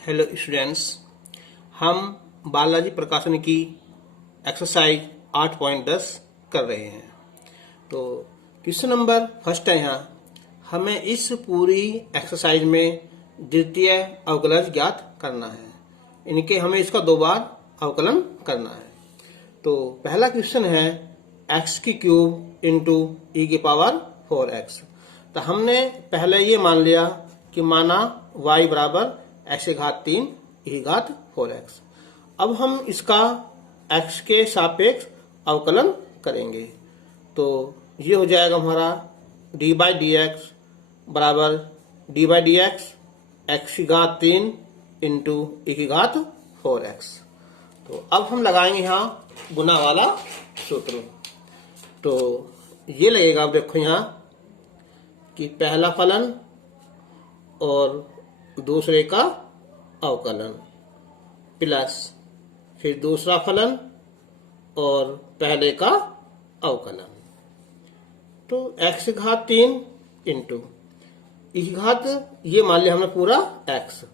Hello students, हम बालाजी प्रकाशन की एक्सरसाइज 8.10 कर रहे हैं। तो क्वेश्चन नंबर फर्स्ट है। यहाँ हमें इस पूरी एक्सरसाइज में द्वितीय अवकलज ज्ञात करना है। इनके हमें इसका 2 बार अवकलन करना है। तो पहला क्वेश्चन है x की क्यूब इंटू ई की पावर 4x। तो हमने पहले ये मान लिया कि माना y बराबर x की घात 3 e की घात 4x। अब हम इसका x के सापेक्ष अवकलन करेंगे। तो ये हो जाएगा हमारा डी बाई डी एक्स बराबर D by D x x की घात 3 इंटू ई की घात 4x। तो अब हम लगाएंगे यहाँ गुना वाला सूत्र। तो ये लगेगा, अब देखो यहाँ कि पहला फलन और दूसरे का अवकलन प्लस फिर दूसरा फलन और पहले का अवकलन। तो x की घात 3 इंटू ई की घात, ये मान लिया हमने पूरा x।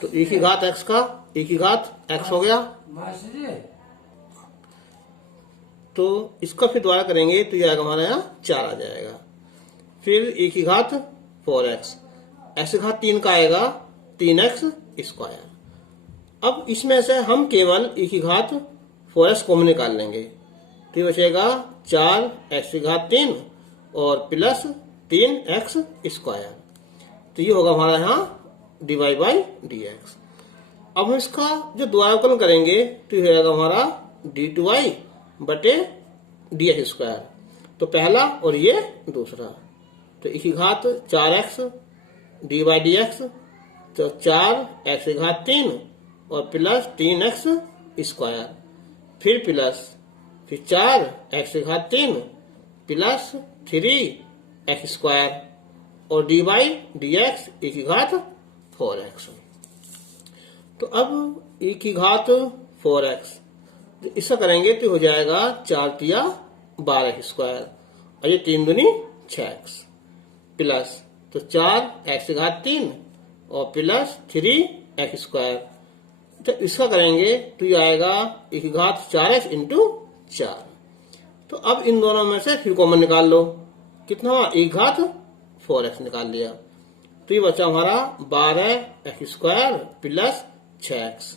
तो ई की घात x का ई की घात x हो गया। तो इसका फिर दोबारा करेंगे तो ये आएगा हमारा यहाँ 4 आ जाएगा। फिर ई की घात 4x, x की घात 3 का आएगा 3x स्क्वायर। अब इसमें से हम केवल ई की घात 4x कॉमन निकाल लेंगे तो ये बचेगा 4x की घात 3 और प्लस 3x स्क्वायर। तो ये होगा हमारा यहाँ D Y by D X. अब हम इसका जो दोबारा अवकलन करेंगे तो ये होगा हमारा d2y बटे डी एक्स स्क्वायर। तो पहला और ये दूसरा, तो ई की घात 4x D by D x, तो 4x की घात 3 और प्लस 3x स्क्वायर। फिर प्लस फिर 4x की घात 3 प्लस 3x स्क्वायर और डी बाई डी एक्स ई की घात 4x। तो अब ई की घात 4x इसका करेंगे तो हो जाएगा 4 तिया 12x स्क्वायर और ये 3 दूनी 6x प्लस तो 4x की घात 3 और प्लस 3x स्क्वायर। तो इसका करेंगे तो ये आएगा ई की घात 4x इंटू 4। तो अब इन दोनों में से फिर कॉमन निकाल लो, कितना हुआ ई घात 4x निकाल लिया। तो ये बचा हमारा 12x स्क्वायर प्लस 6x।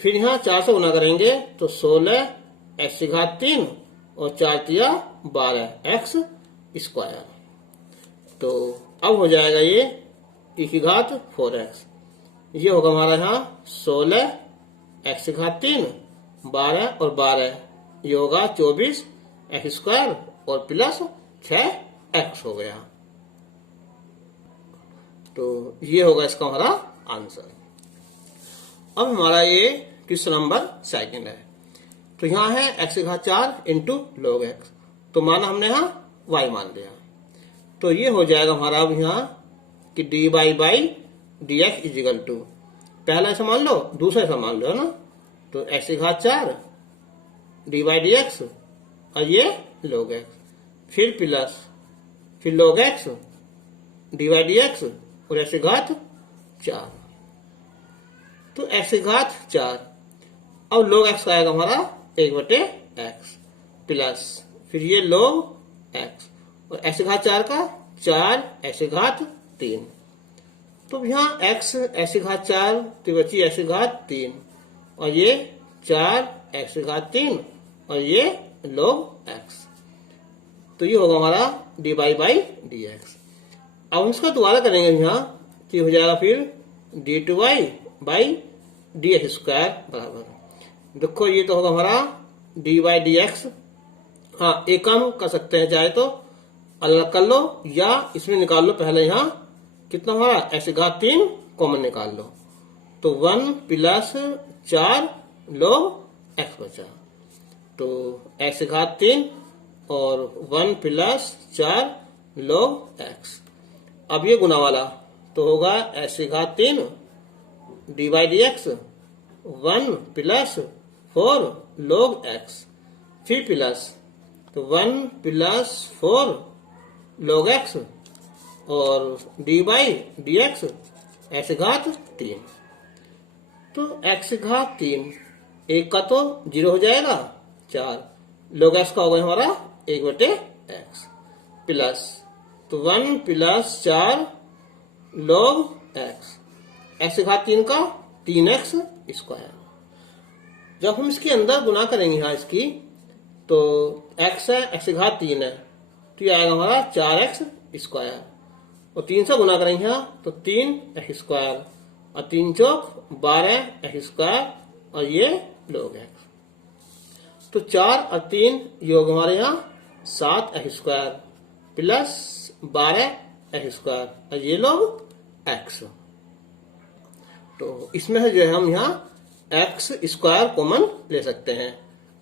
फिर यहाँ 4 से गुना करेंगे तो 16x की घात 3 और 4 तिया 12x स्क्वायर। तो अब हो जाएगा ये ई की घात 4x, ये होगा हमारा यहाँ 16x की घात 3 12 और 12, ये होगा 24x स्क्वायर और प्लस 6x हो गया। तो ये होगा इसका हमारा आंसर। अब हमारा ये क्वेश्चन नंबर सेकंड है। तो यहाँ है x की घात 4 इंटू log x। तो माना हमने यहाँ y मान लिया। तो ये हो जाएगा हमारा अब यहाँ कि D by by D X is equal to, पहला ऐसा मान लो दूसरा ऐसा मान लो, है ना। तो x की घात 4 डी बाई डी एक्स और ये log x, फिर प्लस फिर log x D by D x और x की घात 4। तो x की घात 4 अब log x का आएगा हमारा 1/x प्लस फिर ये log x और x की घात 4 का 4x की घात 3। तो यहाँ x की घात 4 तो बची x की घात 3 और ये 4x की घात 3 और ये log x। तो ये होगा हमारा D by by D X. अब इसका दोबारा करेंगे यहाँ कि हो जाएगा फिर d2y by D x square बराबर, देखो ये तो होगा हमारा डी बाई डी एक्स। हाँ, एक काम कर सकते हैं, चाहे तो अलग कर लो या इसमें निकाल लो। पहले यहाँ कितना हमारा x की घात 3 कॉमन निकाल लो तो 1 प्लस 4 log x बचा। तो x की घात 3 और 1 प्लस 4 log x। अब ये गुना वाला तो होगा x की घात 3 D by D x 1 plus 4 log x, फिर प्लस तो 1 प्लस 4 log x और D by D x x की घात 3। तो x की घात 3, 1 का तो 0 हो जाएगा, 4 log x का होगा हमारा 1/x प्लस, तो 1 प्लस 4 log x, x की घात 3 का 3x स्क्वायर। जब हम इसके अंदर गुना करेंगे यहाँ इसकी, तो x है, x की घात 3 है, तो ये आएगा हमारा 4x स्क्वायर, और 3 से गुना करेंगे यहाँ तो 3x स्क्वायर, और 3 चौक 12x स्क्वायर, और ये log x। तो 4 और 3 योग हमारे यहाँ 7x square plus 12x square, और ये log x। तो इसमें से जो है हम यहाँ x स्क्वायर कॉमन ले सकते हैं,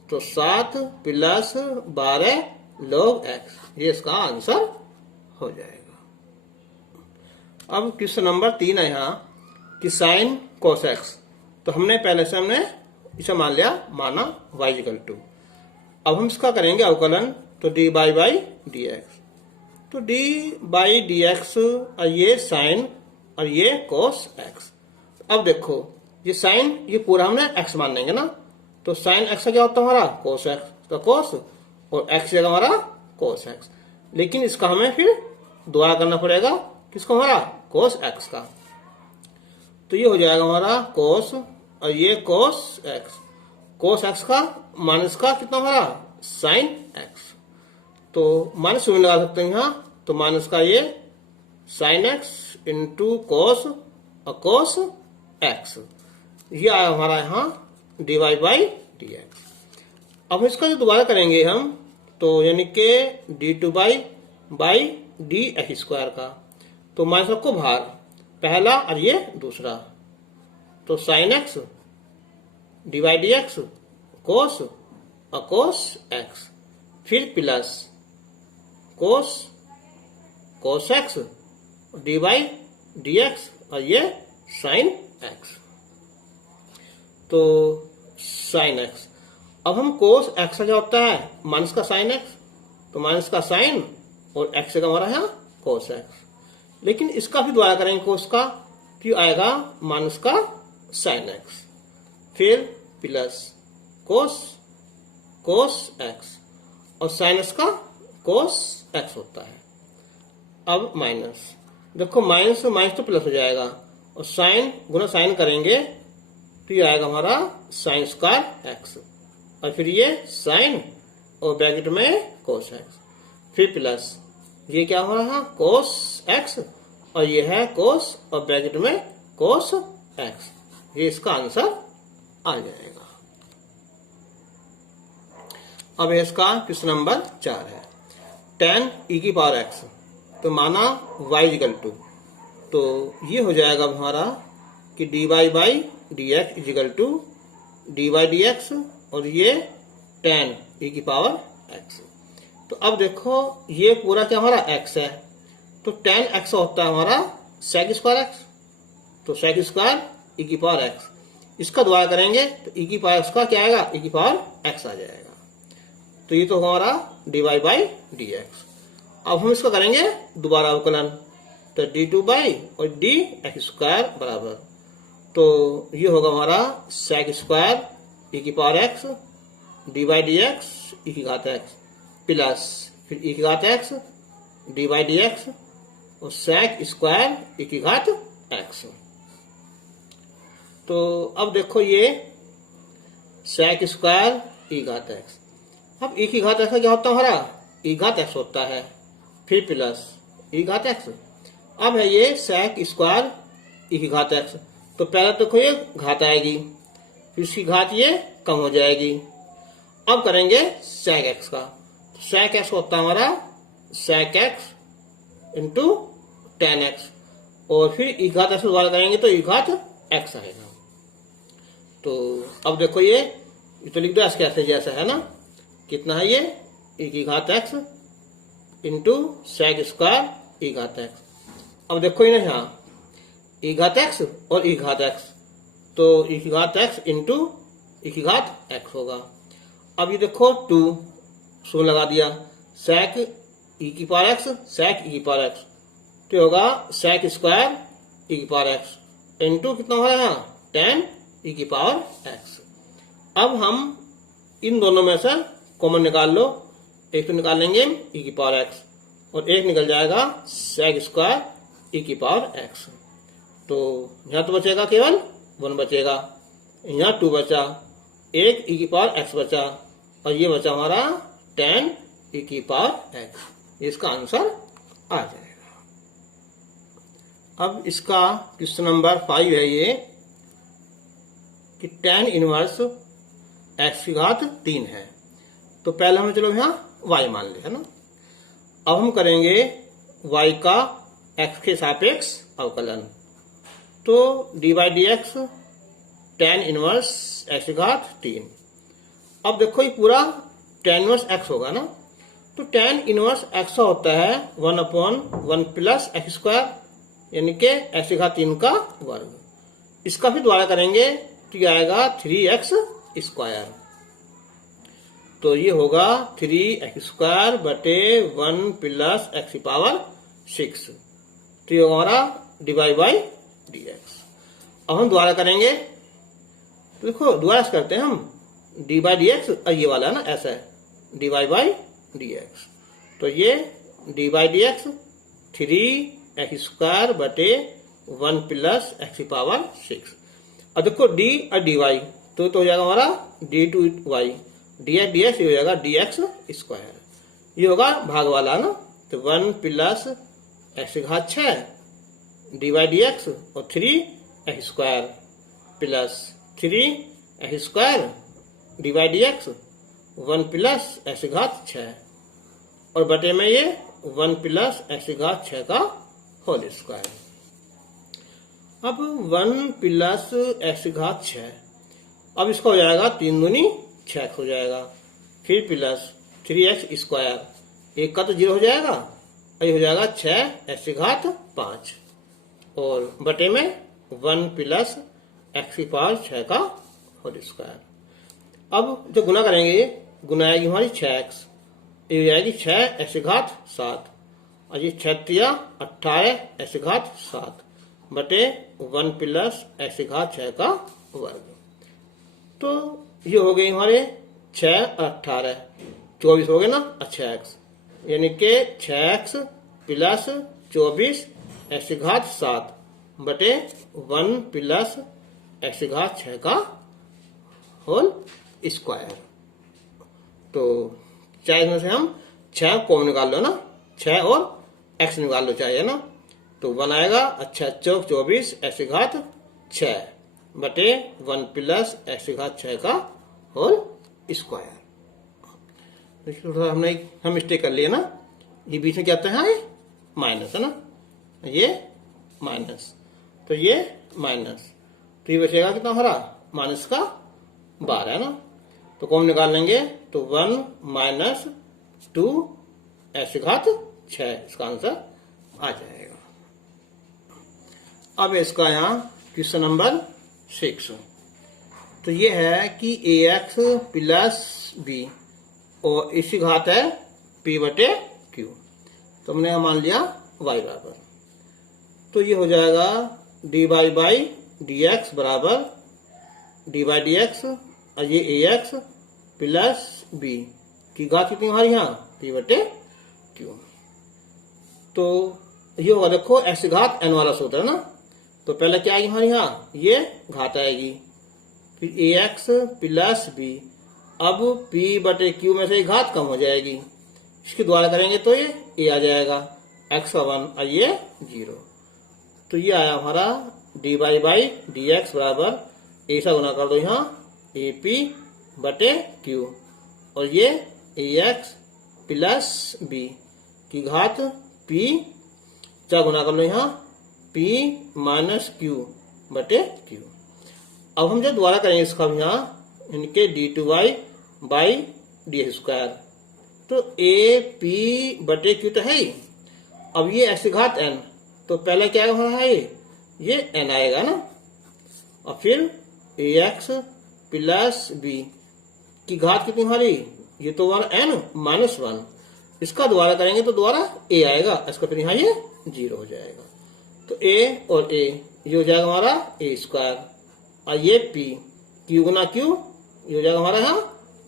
तो 7 प्लस 12 log x, ये इसका आंसर हो जाएगा। अब क्वेश्चन नंबर 3 है यहाँ कि साइन cos x, तो हमने पहले से इसे मान लिया, माना y = 2। अब हम इसका करेंगे अवकलन, तो dy बाई dx, तो dy बाई dx, और ये साइन और ये cos x। अब देखो ये साइन, ये पूरा हमने x मान लेंगे ना, तो साइन x का क्या होता है हमारा cos x, तो cos, और x जगह हमारा cos x, लेकिन इसका हमें फिर दोबारा करना पड़ेगा, किसको, हमारा cos x का। तो ये हो जाएगा हमारा cos, और ये cos x का माइनस का कितना हमारा sin x, तो माइनस शून्य लगा सकते हैं यहाँ, तो माइनस का ये sin x इंटू cos, और cos x, ये आया हमारा यहाँ dy बाई dx। अब इसका जो दोबारा करेंगे हम, तो यानी कि d2 बाई dx स्क्वायर का, तो माइनस रखो बाहर, पहला और ये दूसरा, तो sin x dy dx cos, और cos x, फिर plus cos x dy dx, और ये sin x, तो sin x। अब हम cos x का क्या होता है, माइनस का sin x, तो माइनस का sin, और x का हमारा है cos x, लेकिन इसका भी दोबारा करेंगे cos का, तो आएगा माइनस का sin x, फिर प्लस cos x, और sin x का cos x होता है। अब माइनस, देखो माइनस माइनस तो प्लस हो जाएगा, और साइन गुना साइन करेंगे, तो ये आएगा हमारा साइन स्क्वायर x, और फिर ये साइन, और ब्रैकेट में cos x, फिर प्लस ये क्या हो रहा है cos x, और ये है cos, और ब्रैकेट में cos x, ये इसका आंसर आ जाएगा। अब इसका क्वेश्चन नंबर 4 है, tan e की पावर x, तो माना y = 2, तो ये हो जाएगा हमारा कि dy by dx = dy dx, और ये tan e की पावर x। तो अब देखो ये पूरा क्या हमारा x है, तो tan x होता है हमारा sec स्क्वायर x, तो sec स्क्वायर e की पावर x, इसका दोबारा करेंगे तो e की पावर x का क्या आएगा, e की पावर x आ जाएगा, तो ये तो हमारा dy बाई dx। अब हम इसका करेंगे दोबारा अवकलन, तो d2 बाई और dx स्क्वायर बराबर, तो ये होगा हमारा sec स्क्वायर e की power x dy dx e की घात x, प्लस फिर e की घात x dy dx, और sec स्क्वायर e की घात x। तो अब देखो ये sec स्क्वायर e घात x, अब e की घात x का क्या होता है हमारा e घात x होता है, फिर प्लस e घात x। अब है ये sec स्क्वायर e की घात x, तो पहले देखो ये घात आएगी, फिर इसकी घात ये कम हो जाएगी। अब करेंगे sec x का, तो sec x होता है हमारा sec x into tan x, और फिर e घात x दोबारा करेंगे तो e घात x आएगा। तो अब देखो ये तो लिख दो ऐसे कैसे जैसा है ना, कितना है ये e की घात x into sec square e घात x। अब देखो ये ना यहाँ e घात x और e घात x, तो e की घात x इंटू e की घात x होगा। अब ये देखो 2 शून्य लगा दिया, sec e की पावर x sec e की पावर x, तो होगा sec स्क्वायर e की पावर x इंटू कितना हो रहा है tan e की पावर x। अब हम इन दोनों में से कॉमन निकाल लो, एक तो निकाल लेंगे e की पावर x और एक निकल जाएगा sec स्क्वायर e की पावर x। तो यहाँ तो बचेगा केवल 1 बचेगा, यहाँ 2 बचा, एक e की पावर x बचा और ये बचा हमारा tan e की पावर x। इसका आंसर आ जाएगा। अब इसका क्वेश्चन नंबर 5 है ये कि tan इनवर्स x की घात 3 है। तो पहले हम चलो यहाँ y मान ले, है ना। अब हम करेंगे y का x के सापेक्ष अवकलन। तो dy dx tan inverse x की घात 3। अब देखो ये पूरा tan इनवर्स x होगा ना, तो tan इनवर्स x होता है 1/1 प्लस x स्क्वायर, यानी कि x की घात 3 का वर्ग। इसका फिर द्वारा करेंगे तो ये आएगा 3x स्क्वायर। तो ये होगा 3x स्क्वायर बटे 1 प्लस x की पावर 6। तो ये हमारा डिवाइड बाई dx। अब हम द्वारा करेंगे तो देखो द्वारा करते हैं हम डी बाई डी एक्स, ये वाला है ना ऐसा है डिवाइड बाई dx। तो ये D by D x 3x square बटे 1 प्लस x की पावर 6। अब देखो d और dy तो हो जाएगा हमारा d2y, dx dx ये हो जाएगा dx स्क्वायर। ये होगा भाग वाला ना, तो 1 प्लस x की घात 6 dy dx और 3x square plus 3x square dy dx 1 plus x की घात 6 और बटे में ये 1 प्लस x की घात 6 का होल स्क्वायर। अब 1 प्लस x की घात 6, अब इसका हो जाएगा 3 दूनी 6x हो जाएगा, फिर प्लस 3x स्क्वायर, एक का तो 0 हो जाएगा और ये हो जाएगा 6x की घात 5 और बटे में 1 प्लस x की पावर 6 का होल स्क्वायर। अब जो गुना करेंगे गुना आएगी हमारी 6x, ये हो जाएगी 6x की घात 7 और ये 6 18x की घात 7 बटे 1 प्लस x की घात 6 का वर्ग। तो ये हो गई हमारे 6 और 18 24 हो गए ना, 6x यानी कि 6x प्लस 24 x की घात 7 बटे 1 प्लस x की घात 6 का होल स्क्वायर। तो 4 में से हम 6 कॉमन निकाल लो ना, 6 और x निकाल लो चाहे, है ना। तो 1 आएगा, अच्छा 24 x की घात 6 बटे 1 प्लस x की घात 6 का होल स्क्वायर। थोड़ा हमने हम मिस्टेक कर लिया ना, ये बीच में क्या आता है माइनस, है ना, ये माइनस, तो ये माइनस, तो ये बचेगा कितना हमारा माइनस का 12, है ना। तो कॉमन निकाल लेंगे तो 1 माइनस 2 x की घात 6, इसका आंसर आ जाएगा। अब इसका यहाँ क्वेश्चन नंबर 6, तो ये है कि ax प्लस b और इसकी घात है p बटे q। तो हमने मान लिया y बराबर, तो ये हो जाएगा dy बाई dx बराबर dy dx और ये ax प्लस b की घात कितनी हमारी यहाँ p बटे q। तो ये होगा देखो x घात n वाला सूत्र है ना, तो पहले क्या आएगी हमारे यहाँ ये घात आएगी, फिर ax प्लस b, अब p बटे q में से घात कम हो जाएगी, इसके द्वारा करेंगे तो ये a आ जाएगा x का 1 और ये 0। तो ये आया हमारा dy बाई dx बराबर ऐसा गुना कर दो यहाँ ap बटे q और ये ax प्लस b की घात p, क्या गुना कर लो यहाँ p माइनस q बटे q। अब हम जब द्वारा करेंगे इसका यहाँ इनके d2y बाई डी स्क्वायर, तो a p बटे q तो है ही। अब ये x घात n, तो पहले क्या है ये n आएगा ना, और फिर ax प्लस b की घात कितनी हमारी, ये तो n माइनस 1, इसका द्वारा करेंगे तो द्वारा a आएगा, इसका फिर यहाँ ये 0 हो जाएगा। तो a और a ये हो जाएगा हमारा a स्क्वायर और ये p, q गुना q, ये हो जाएगा हमारा यहाँ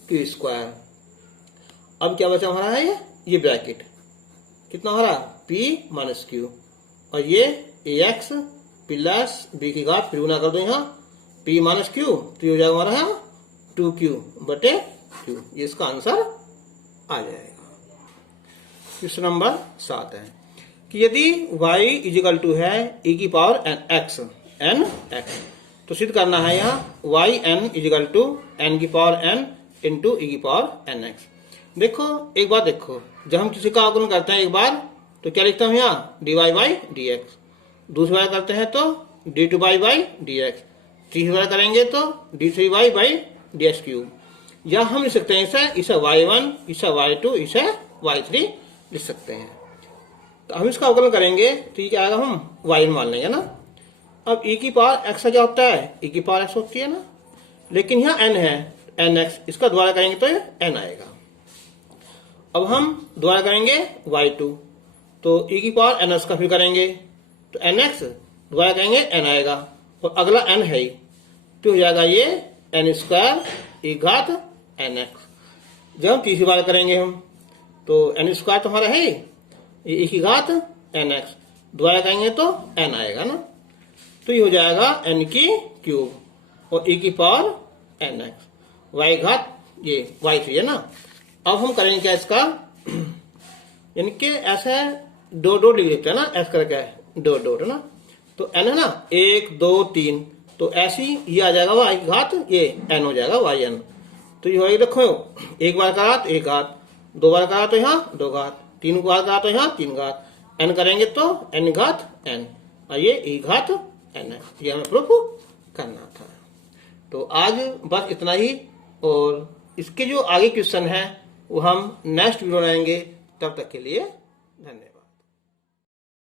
q स्क्वायर। अब क्या बचा हमारा है ये ब्रैकेट, कितना हमारा p माइनस q, और ये ax प्लस b की घात, फिर गुना कर दो यहाँ p माइनस q, तो ये हो जाएगा हमारा यहाँ 2q बटे q। ये इसका आंसर आ जाएगा। क्वेश्चन नंबर 7 है कि यदि y इजिकल टू है e की पावर n x, तो सिद्ध करना है यहाँ y n is equal to n की पावर n इंटू e की पावर n x। देखो एक बात देखो, जब हम किसी का अवकलन करते हैं एक बार तो क्या लिखता हूँ यहाँ dy बाई dx, दूसरी बार करते हैं तो dy बाई dx, तीसरी बार करेंगे तो d3y बाई dx क्यूब। या हम लिख सकते हैं इसे y1, इसे y2, इसे y3 लिख सकते हैं। तो हम इसका अवकलन करेंगे तो ये क्या आएगा, हम y1 मान लेंगे ना। अब e की पावर x का क्या होता है, e की पावर x होती है ना, लेकिन यहाँ n है nx, इसका द्वारा करेंगे तो ये n आएगा। अब हम द्वारा करेंगे y2, तो e की पावर nx का फिर करेंगे तो nx, द्वारा करेंगे n आएगा, और अगला n है ही, तो हो जाएगा ये n स्क्वायर e घात nx। जब हम तीसरी बार करेंगे हम तो n स्क्वायर तो हमारा है ही, ये e की घात nx, द्वारा करेंगे तो n आएगा ना, तो ये हो जाएगा n की क्यूब और e की पावर nx, y घात ये y3 है ना। अब हम करेंगे क्या इसका, यानी कि ऐसा दो डॉट लिख देते हैं ना, ऐसा करके डॉट डॉट है ना, तो n है ना 1 2 3, तो ऐसी ये आ जाएगा y की घात, ये n हो जाएगा yn। तो ये होगा, देखो एक बार करा तो एक घात, दो बार करा तो यहाँ दो घात, तीन बार करा तो यहाँ तीन घात, n करेंगे तो n घात n, और ये e घात n है। ये हमें प्रूफ करना था। तो आज बस इतना ही, और इसके जो आगे क्वेश्चन है वो हम नेक्स्ट वीडियो बनाएंगे। तब तक के लिए धन्यवाद।